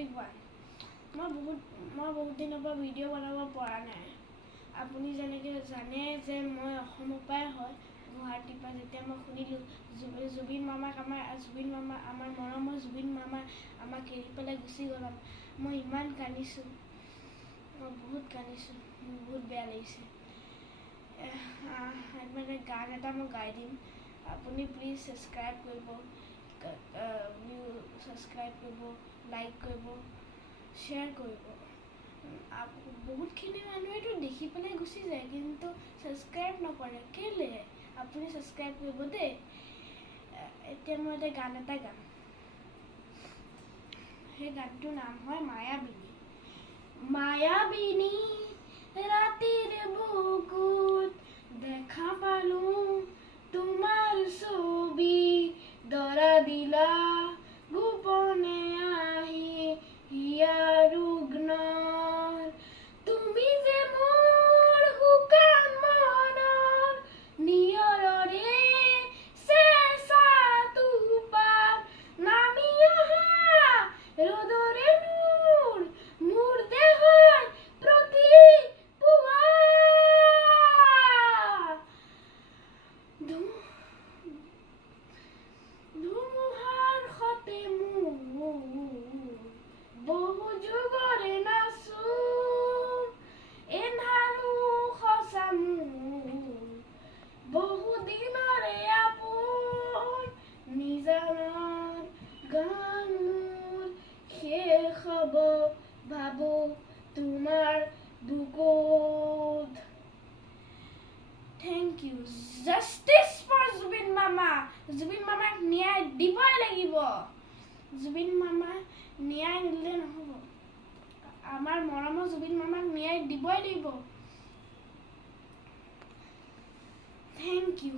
everyone. মই বহুত দিনৰ পৰা ভিডিঅ' বনাব পৰা নাই। আপুনি যেনেকৈ জানে যে মই অসমৰ পৰাই হয়, গুৱাহাটীৰ পৰা। যেতিয়া মই শুনিলোঁ জুবিন মামা আমাৰ মৰমৰ জুবিন মামা আমাক এৰি পেলাই গুচি গ'ল, মই ইমান কান্দিছোঁ, মই বহুত কান্দিছোঁ, মোৰ বহুত বেয়া লাগিছে। মানে গান এটা মই গাই দিম, আপুনি প্লিজ ছাবস্ক্ৰাইব কৰিব, লাইক কৰিব, শ্বেয়াৰ কৰিব। বহুতখিনি মানুহেতো দেখি পেলাই গুচি যায়, কিন্তু ছাবস্ক্ৰাইব নকৰে, কেলে? আপুনি ছাবস্ক্ৰাইব কৰিব দেই। এতিয়া মই এটা গান এটা গাম, সেই গানটোৰ নাম হয় মায়াবিনী। মায়াবিনী ৰাতিৰ বুকুত দেখা পালোঁ তোমাৰ ছবি, দৰা দিলা গোপনে আহি হিয়াৰ উগ্নৰ। তুমি যে মোৰ শুকান মনৰ নিয়ৰৰে চেঁচা টোপাল, নামি অহা ৰ'দৰে নূৰ মোৰ দেহৰ প্ৰতি পুৱা। ধুমুহাৰ সতে মোৰ বহু যুগৰে নাচোঁ, এন্ধাৰো সঁচা মোৰ বহু দিনৰে আপোন। নিজানৰ গান মোৰ শেষ হ'ব ভাবোঁ তোমাৰ বুকুত। Thank you. Justice for Zubeen মামা। জুবিন মামাক ন্যায় দিবই লাগিব। জুবিন মামা ন্যায় নিদিলে নহ'ব। আমাৰ মৰমৰ জুবিন মামাক ন্যায় দিবই লাগিব। Thank U.